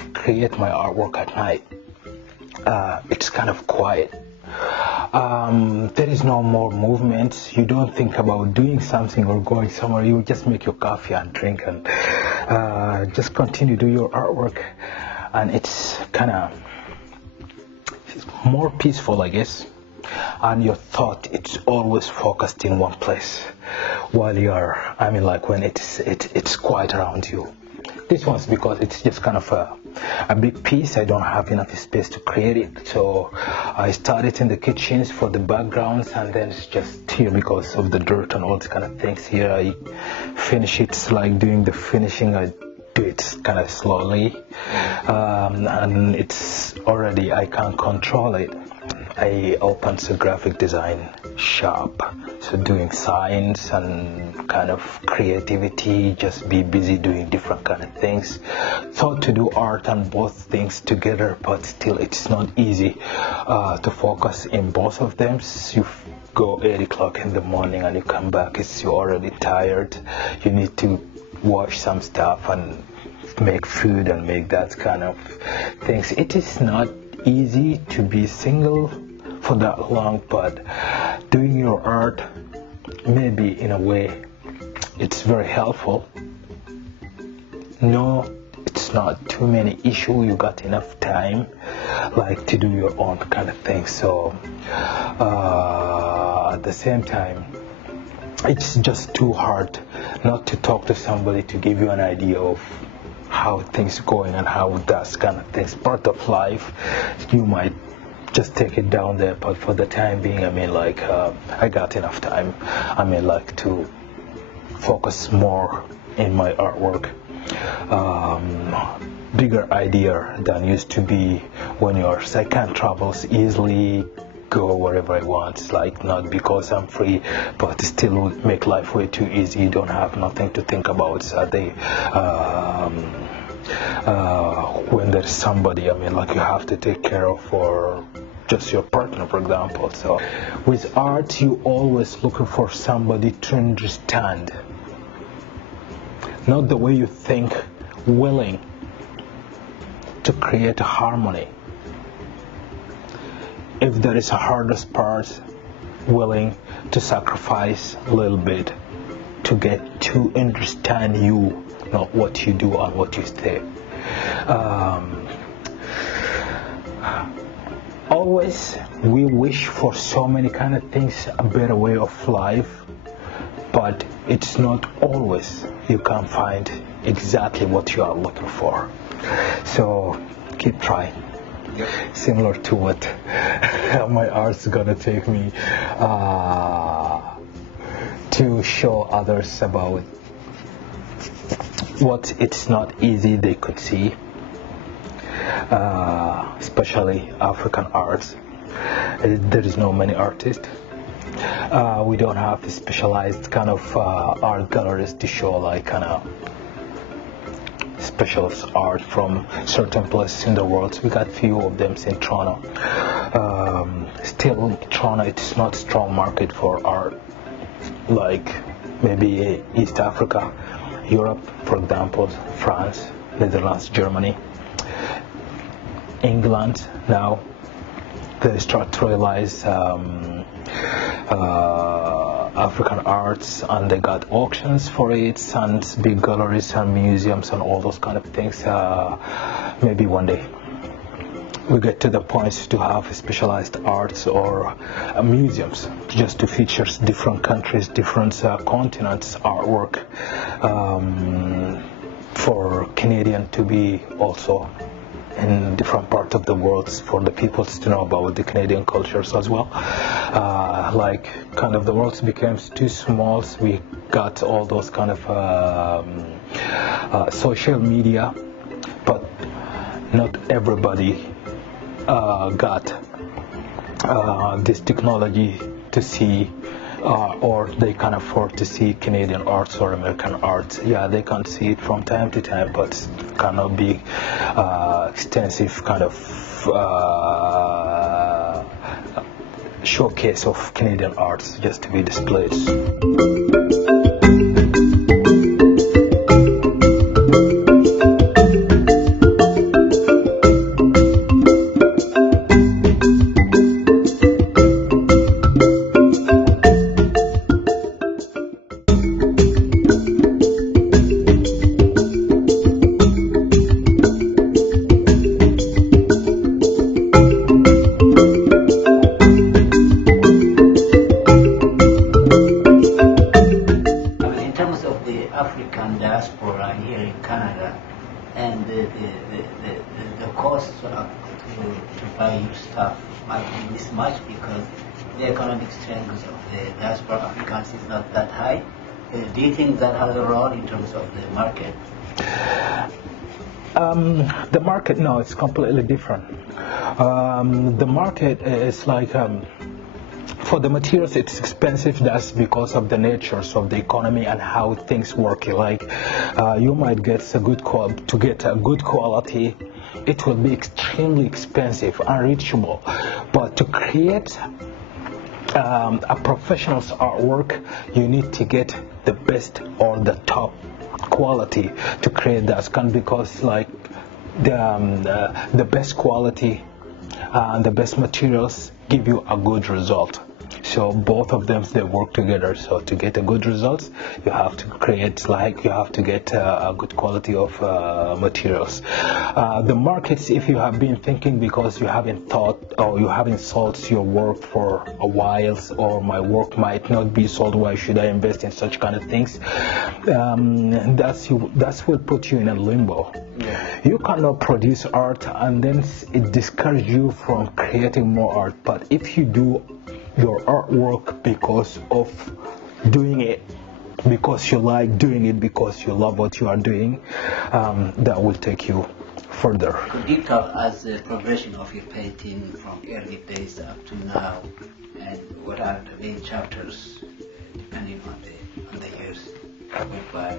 of create my artwork at night. It's kind of quiet. There is no more movement. You don't think about doing something or going somewhere. You just make your coffee and drink and just continue to do your artwork. And it's kind of more peaceful, I guess. And your thought, it's always focused in one place while you're, when it's quiet around you. This one's because it's just kind of a big piece. I don't have enough space to create it, so I started in the kitchens for the backgrounds, and then it's just here because of the dirt and all these kind of things. Here I finish it, like doing the finishing. I do it kind of slowly, and it's already, I can't control it. I opened a graphic design shop, so doing signs and kind of creativity, just be busy doing different kind of things. Thought to do art and both things together, but still it's not easy to focus in both of them. You go 8 o'clock in the morning and you come back, you're already tired. You need to wash some stuff and make food and make that kind of things. It is not easy to be single for that long, but doing your art, maybe in a way it's very helpful. No, it's not too many issues. You got enough time like to do your own kind of thing. So at the same time, it's just too hard not to talk to somebody to give you an idea of how things going and how that's kind of things. Part of life, you might just take it down there, but for the time being, I got enough time. To focus more in my artwork. Bigger idea than used to be when I can travel easily, go wherever I want, not because I'm free, but still make life way too easy. You don't have nothing to think about. When there's somebody, you have to take care of, or just your partner, for example. So with art, you always looking for somebody to understand, not the way you think, willing to create a harmony. If there is a hardest part, willing to sacrifice a little bit to get to understand you, not what you do and what you say. Always we wish for so many kind of things, a better way of life, but it's not always you can find exactly what you are looking for. So keep trying. Yep. Similar to what my art's gonna take me to show others about what it's not easy they could see, especially African arts. There is no many artists. We don't have specialized kind of art galleries to show special art from certain places in the world. We got few of them in Toronto. Still, Toronto, it's not strong market for art like maybe East Africa, Europe, for example, France, Netherlands, Germany, England. Now they start to realize African arts, and they got auctions for it, and big galleries and museums and all those kind of things. Maybe one day we get to the point to have specialized arts or museums just to feature different countries, different continents artwork, for Canadian to be also in different parts of the world, for the people to know about the Canadian cultures as well. The world became too small, so we got all those kind of social media, but not everybody got this technology to see, or they can afford to see Canadian arts or American arts. Yeah, they can see it from time to time, but cannot be extensive kind of showcase of Canadian arts just to be displayed. diaspora here in Canada, and the cost to buy your stuff might be mismatched because the economic strength of the diaspora Africans is not that high. Do you think that has a role in terms of the market? The market, no, it's completely different. The market is like, for the materials it's expensive. That's because of the natures of the economy and how things work. Like you might get a good to get a good quality, it will be extremely expensive, unreachable. But to create a professional's artwork, you need to get the best or the top quality to create that scan, because like the best quality and the best materials give you a good result. So both of them, they work together. So to get a good result, you have to create, like, you have to get a good quality of materials. The markets, if you have been thinking because you haven't thought or you haven't sold your work for a while, or my work might not be sold, why should I invest in such kind of things? That will put you in a limbo. Yeah. You cannot produce art and then it discourages you from creating more art. But if you do your artwork because of doing it, because you like doing it, because you love what you are doing, that will take you further. Could you tell us the progression of your painting from early days up to now, and what are the main chapters depending on the years that went by?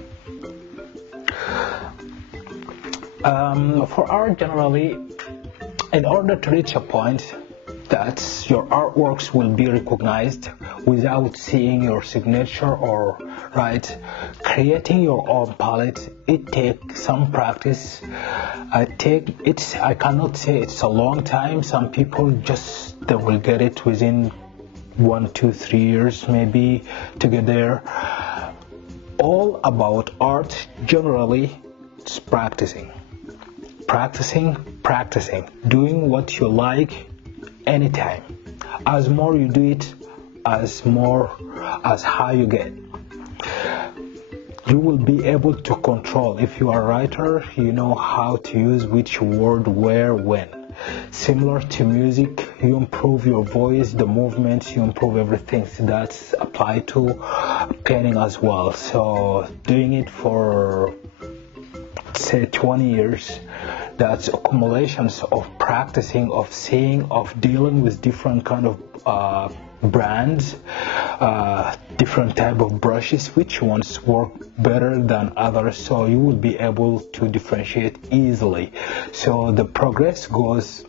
For art generally, in order to reach a point that your artworks will be recognized without seeing your signature or creating your own palette, it takes some practice. I cannot say it's a long time. Some people they will get it within 1, 2, 3 years maybe to get there. All about art generally, it's practicing, doing what you like anytime. As more you do it, as high you get. You will be able to control. If you are a writer, you know how to use which word, where, when. Similar to music, you improve your voice, the movements, you improve everything. So that's applied to painting as well. So doing it for say 20 years, that's accumulations of practicing, of seeing, of dealing with different kind of brands, different type of brushes, which ones work better than others, so you will be able to differentiate easily. So the progress goes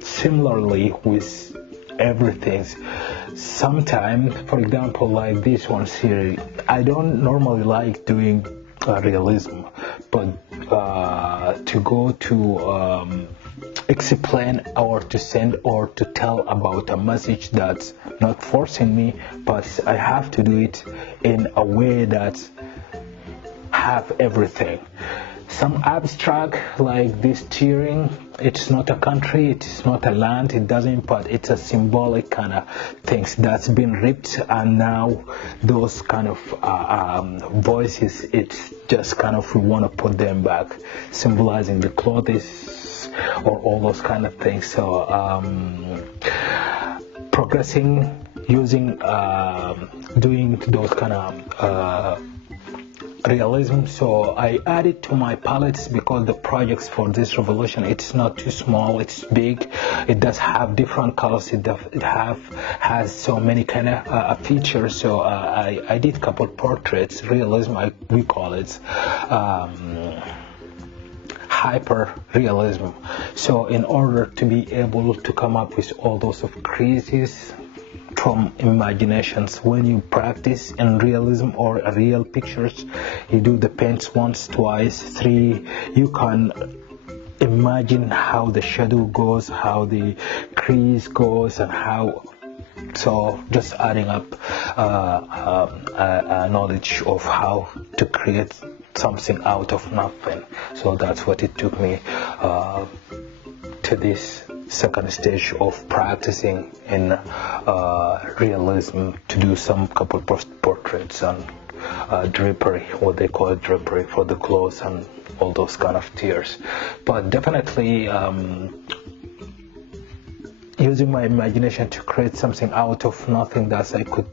similarly with everything. Sometimes, for example, like this one here, I don't normally like doing realism, but to go to explain or to send or to tell about a message that's not forcing me, but I have to do it in a way that have everything. Some abstract like this steering, it's not a country, it's not a land, it doesn't, but it's a symbolic kind of things that's been ripped, and now those kind of voices, it's just kind of, we want to put them back, symbolizing the clothes or all those kind of things. So progressing, using, doing those kind of realism. So I added to my palettes because the projects for this revolution, it's not too small, it's big, it does have different colors, it has so many kind of features. So I did couple portraits, realism, we call it hyper realism. So in order to be able to come up with all those of creases from imaginations, when you practice in realism or real pictures, you do the paints once, twice, 3, you can imagine how the shadow goes, how the crease goes, and how, so just adding up a knowledge of how to create something out of nothing. So that's what it took me to this second stage of practicing in realism, to do some couple portraits and drapery, what they call it, drapery for the clothes and all those kind of tiers. But definitely using my imagination to create something out of nothing, that I could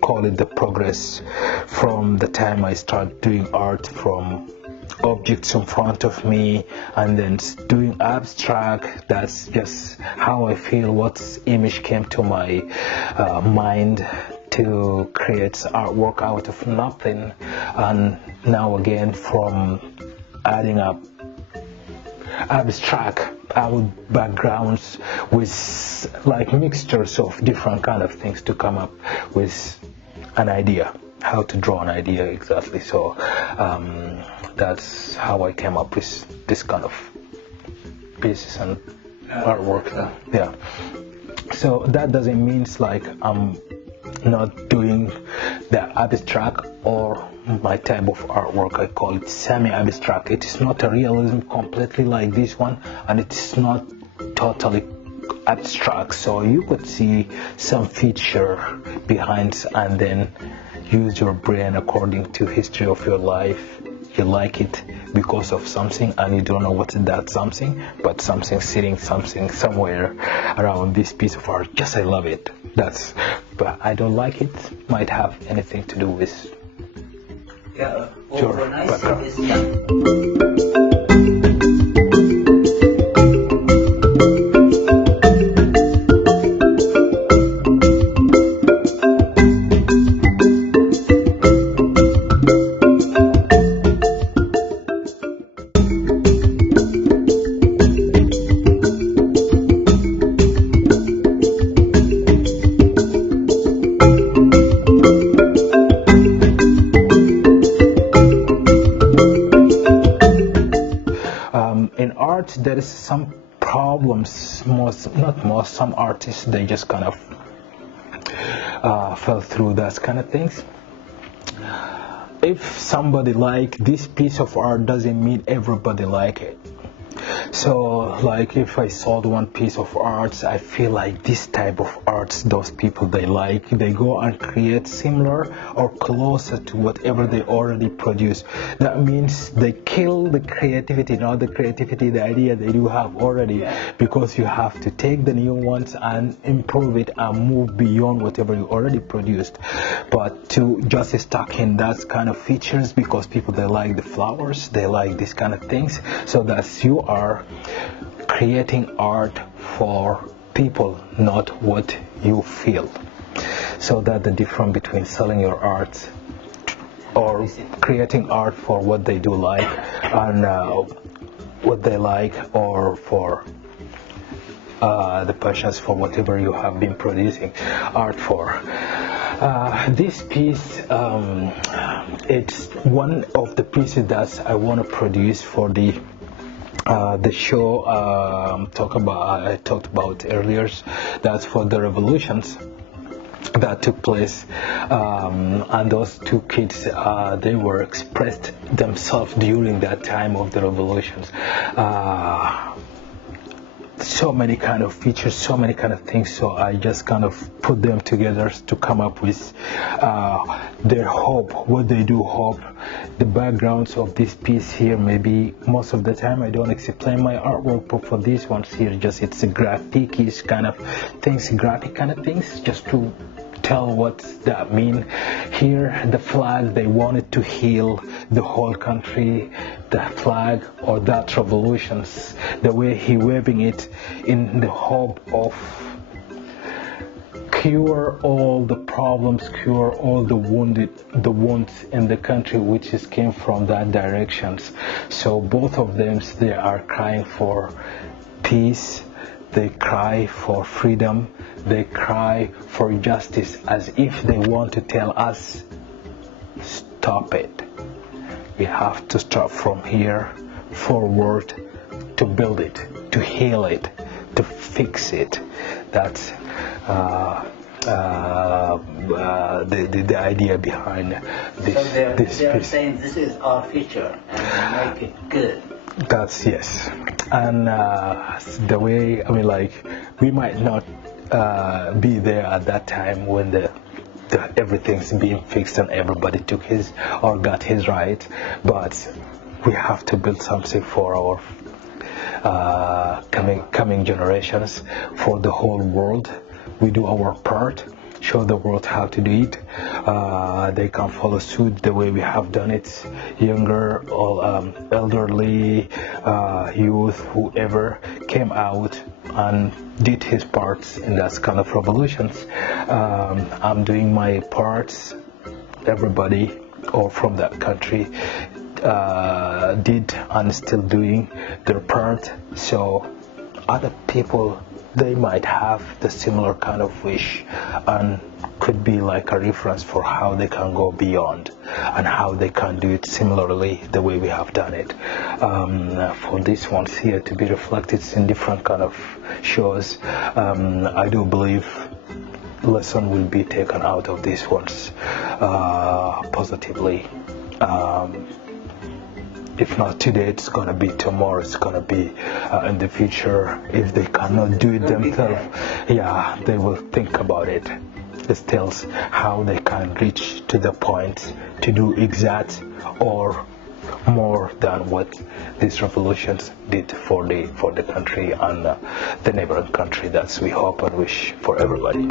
call it the progress from the time I start doing art from objects in front of me, and then doing abstract. That's just how I feel, what image came to my mind to create artwork out of nothing. And now again, from adding up abstract out backgrounds with like mixtures of different kind of things to come up with an idea, how to draw an idea exactly. So that's how I came up with this kind of pieces and artwork. Yeah. So that doesn't mean like I'm not doing the abstract or my type of artwork. I call it semi-abstract. It is not a realism completely like this one, and it is not totally abstract. So you could see some feature behind and then use your brain according to history of your life. You like it because of something and you don't know what's that something, but something sitting something somewhere around this piece of art. Just I love it. But I don't like it. Might have anything to do with when I background. see this in art, there is some problems. Some artists, they just kind of fell through that kind of things. If somebody like this piece of art, doesn't mean everybody like it. So like if I sold one piece of art, I feel like this type of arts, those people they like, they go and create similar or closer to whatever they already produce. That means they kill the creativity, not the creativity, the idea they do have already, because you have to take the new ones and improve it and move beyond whatever you already produced. But to just stuck in that kind of features, because people they like the flowers, they like this kind of things, so that you are creating art for people, not what you feel. So that the difference between selling your art or creating art for what they do like and what they like, or for the passions for whatever you have been producing art for. This piece, it's one of the pieces that I want to produce for the show I talked about earlier. That's for the revolutions that took place, and those two kids, they were expressed themselves during that time of the revolutions. So many kind of features, so many kind of things, so I just kind of put them together to come up with their hope, what they do hope. The backgrounds of this piece here, maybe most of the time I don't explain my artwork, but for these ones here, just it's a graphic-ish kind of things, graphic kind of things, just to tell what that mean. Here the flag, they wanted to heal the whole country, the flag or that revolutions, the way he waving it in the hope of cure all the problems, cure all the wounds in the country which is came from that directions. So both of them, they are crying for peace, they cry for freedom, they cry for justice, as if they want to tell us, stop it. We have to start from here forward to build it, to heal it, to fix it. That's the idea behind this. So they're piece. saying this is our future and make it good. That's yes. And the way, I mean, like, we might not be there at that time when the everything's being fixed and everybody took his or got his right, but we have to build something for our coming generations, for the whole world. We do our part, show the world how to do it. They can follow suit the way we have done it. Younger, elderly, youth, whoever came out and did his parts in that kind of revolutions. I'm doing my parts. Everybody or from that country did and still doing their part. So other people, they might have the similar kind of wish and could be like a reference for how they can go beyond and how they can do it similarly the way we have done it. For these ones here to be reflected in different kind of shows, I do believe lesson will be taken out of these ones positively. If not today, it's gonna be tomorrow. It's gonna be in the future. If they cannot do it themselves, yeah, they will think about it. This tells how they can reach to the point to do exact or more than what these revolutions did for the country and the neighboring country. That's we hope and wish for everybody.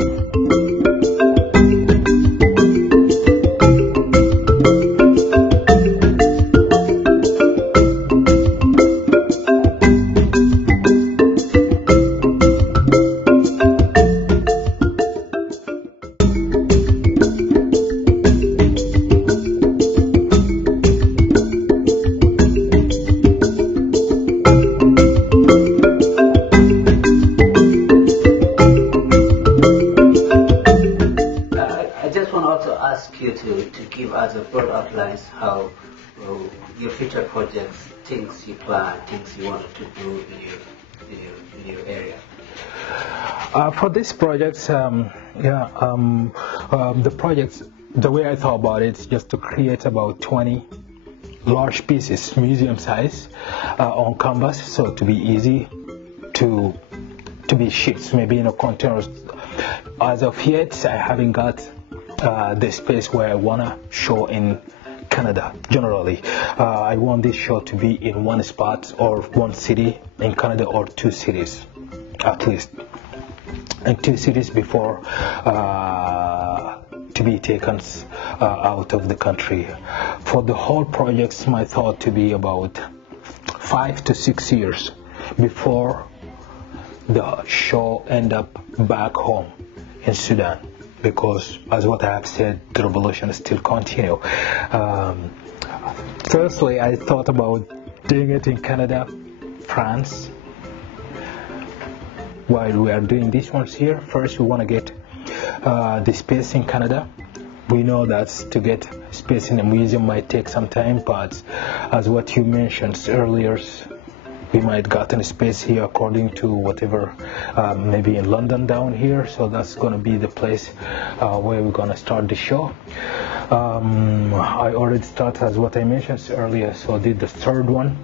How your future projects, things you plan, things you wanted to do in your area. For these projects, the projects, the way I thought about it, is just to create about 20 large pieces, museum size, on canvas, so to be easy to be shipped, maybe in a containers. As of yet, I haven't got the space where I wanna show in Canada. Generally, I want this show to be in one spot or one city in Canada, or two cities at least, and two cities before to be taken out of the country. For the whole projects, my thought to be about 5 to 6 years before the show end up back home in Sudan. Because, as what I have said, the revolution still continue. Firstly, I thought about doing it in Canada, France. While we are doing these ones here, first we want to get the space in Canada. We know that to get space in a museum might take some time, but as what you mentioned earlier, we might gotten space here according to whatever, maybe in London down here. So that's going to be the place where we're going to start the show. I already started, as what I mentioned earlier, so I did the third one.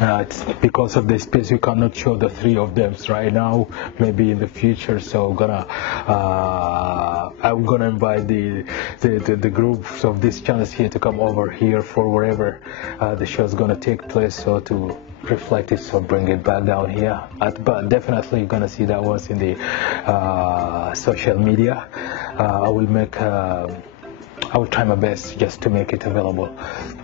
It's because of the space we cannot show the three of them right now, maybe in the future. So I'm gonna invite the groups of these channels here to come over here for wherever the show is gonna take place, so to reflect it, so bring it back down here. But definitely you're gonna see that once in the social media. I will try my best just to make it available,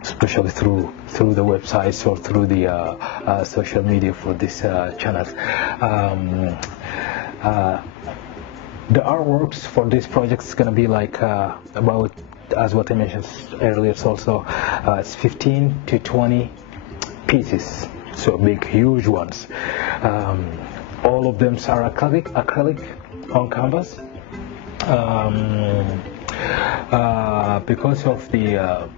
especially through the websites or through the social media for this channel. The artworks for this project is going to be like about, as what I mentioned earlier, also it's 15 to 20 pieces, so big, huge ones. All of them are acrylic on canvas. Because of the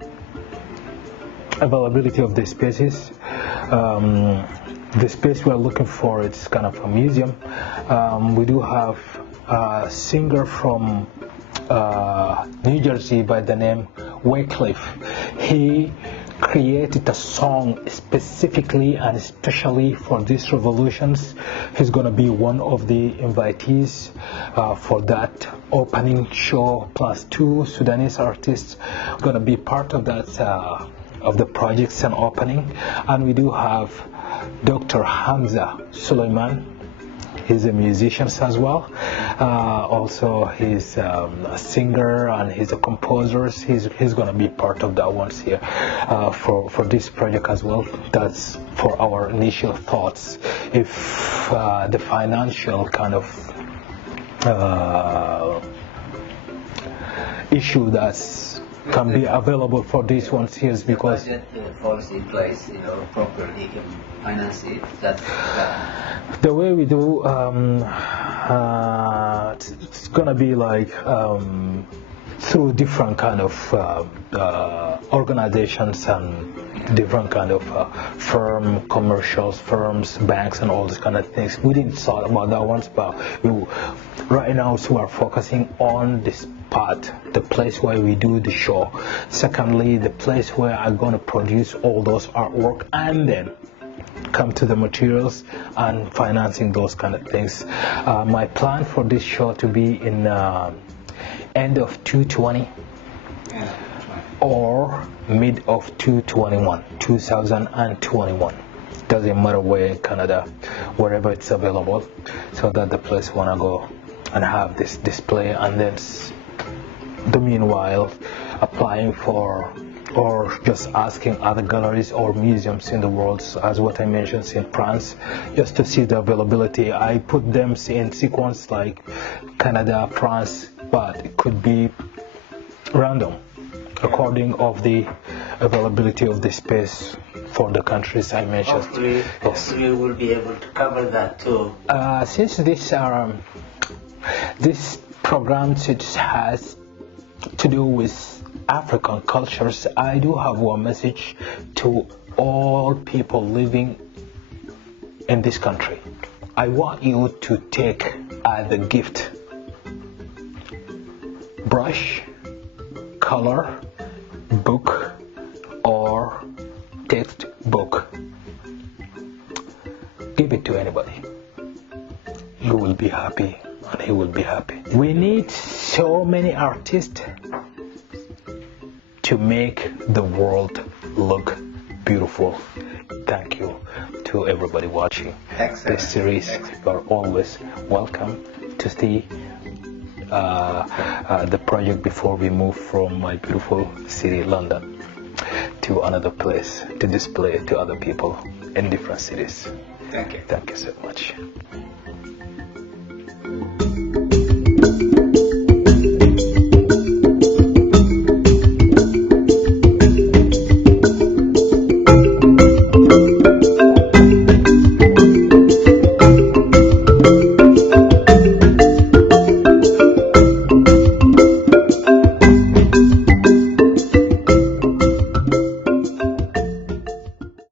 availability of the spaces, the space we are looking for, it's kind of a museum. We do have a singer from New Jersey by the name Wycliffe. He created a song specifically and especially for these revolutions. He's gonna be one of the invitees for that opening show, plus 2 Sudanese artists gonna be part of that of the projects and opening. And we do have Dr. Hamza Suleiman. He's a musician as well. Also, he's a singer and he's a composer. He's gonna be part of that ones here for this project as well. That's for our initial thoughts. If the financial kind of issue that's can be available for these ones here is because the budget falls in place, properly finance it. The way we do it's gonna be like through different kind of organizations and different kind of commercials, firms, banks, and all these kind of things. We didn't thought about that ones, but right now we are focusing on this part, the place where we do the show. Secondly, the place where I'm gonna produce all those artwork and then come to the materials and financing those kind of things. My plan for this show to be in end of 2020 or mid of 2021. Doesn't matter where in Canada, wherever it's available, so that the place wanna go and have this display, and then the meanwhile applying for or just asking other galleries or museums in the world, as what I mentioned in France, just to see the availability. I put them in sequence like Canada, France, but it could be random according of the availability of the space for the countries I mentioned. Hopefully we'll be able to cover that too. Since this program has to do with African cultures, I do have one message to all people living in this country. I want you to take as a gift brush, color, book, or textbook. Give it to anybody. You will be happy and he will be happy. We need so many artists to make the world look beautiful. Thank you to everybody watching this series. You are always welcome to see the project before we move from my beautiful city, London, to another place to display to other people in different cities. Thank you. Thank you so much.